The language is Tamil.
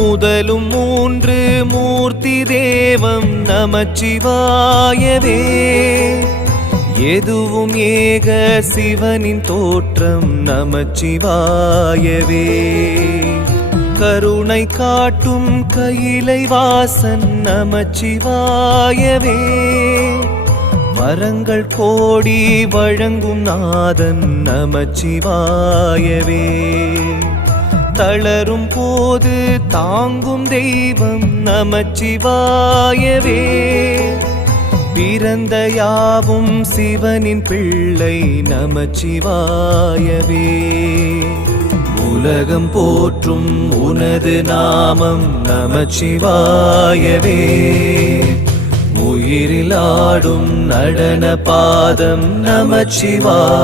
முதலும் மூன்று மூர்த்தி தேவம் நமச்சிவாயவே. எதுவும் ஏக சிவனின் தோற்றம் நமச்சிவாயவே. கருணை காட்டும் கையிலை வாசன் நமச்சிவாயவே. வரங்கள் கோடி வழங்கும் நாதன் நமச்சிவாயவே. தளரும் போது தாங்கும் தெய்வம் நமச்சிவாயவே. பிறந்த யாவும் சிவனின் பிள்ளை நமச்சிவாயவே. உலகம் போற்றும் உனது நாமம் நமச்சிவாயவே. உயிரில் ஆடும் நடன பாதம் நமச்சிவாயவே.